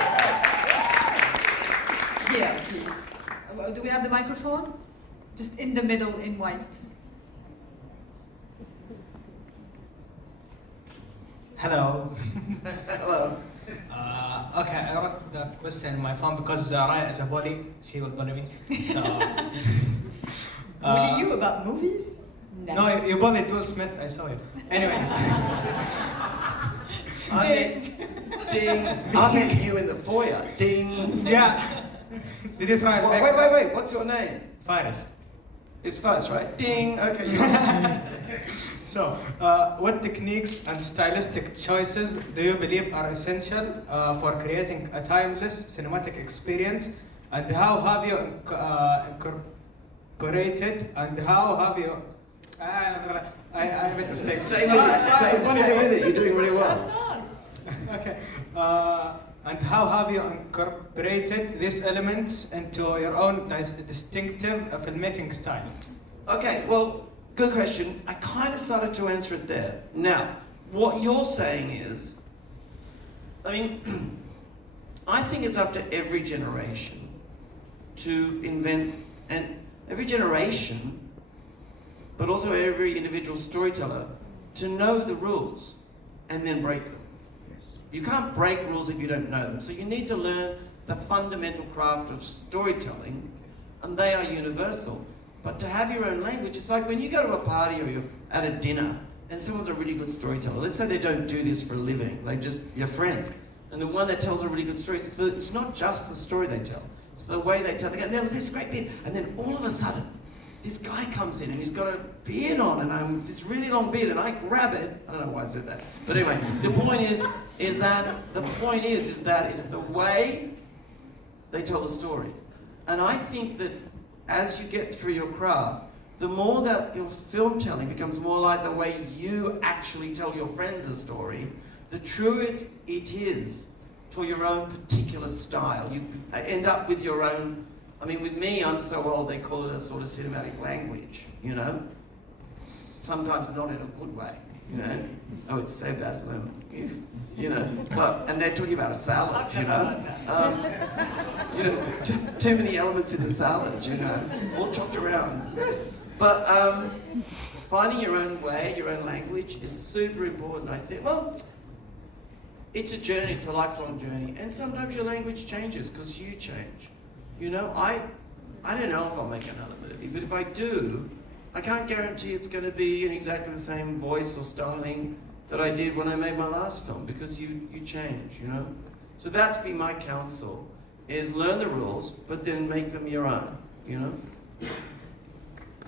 Here, please. Do we have the microphone? Just in the middle, in white. Hello. Hello. Okay, I wrote the question in my phone because Raya is a bully. She will bully me. So. Bully you about movies? No, you bullied Will Smith. I saw it. Anyways. Ding. I'll meet you in the foyer. Ding. Yeah. Did you try it? Wait. What's your name? Faris. It's Faris, right? Ding. Okay, sure. So, what techniques and stylistic choices do you believe are essential for creating a timeless cinematic experience, and how have you incorporated, and how have you... I made a mistake. Stay with it. You're doing really well. Okay. And how have you incorporated these elements into your own distinctive filmmaking style? Okay, well, good question. I kind of started to answer it there. Now, what you're saying is, I think it's up to every generation to invent, and every generation, but also every individual storyteller, to know the rules and then break them. You can't break rules if you don't know them. So you need to learn the fundamental craft of storytelling, and they are universal. But to have your own language, it's like when you go to a party or you're at a dinner and someone's a really good storyteller. Let's say they don't do this for a living, they just, your friend. And the one that tells a really good story, it's not just the story they tell, it's the way they tell. They go, there was this great bit, and then all of a sudden, this guy comes in and he's got a beard on, and this really long beard, and I grab it. I don't know why I said that, but anyway, the point is that it's the way they tell the story. And I think that as you get through your craft, the more that your film telling becomes more like the way you actually tell your friends a story, the truer it is for your own particular style. You end up with your own. With me, I'm so old, they call it a sort of cinematic language, Sometimes not in a good way, Oh, it's so Baz Luhrmann, But, and they're talking about a salad, too many elements in the salad, all chopped around. But finding your own way, your own language is super important, I think. Well, it's a journey, it's a lifelong journey, and sometimes your language changes because you change. I don't know if I'll make another movie, but if I do, I can't guarantee it's going to be in exactly the same voice or styling that I did when I made my last film, because you change, So that's been my counsel, is learn the rules, but then make them your own,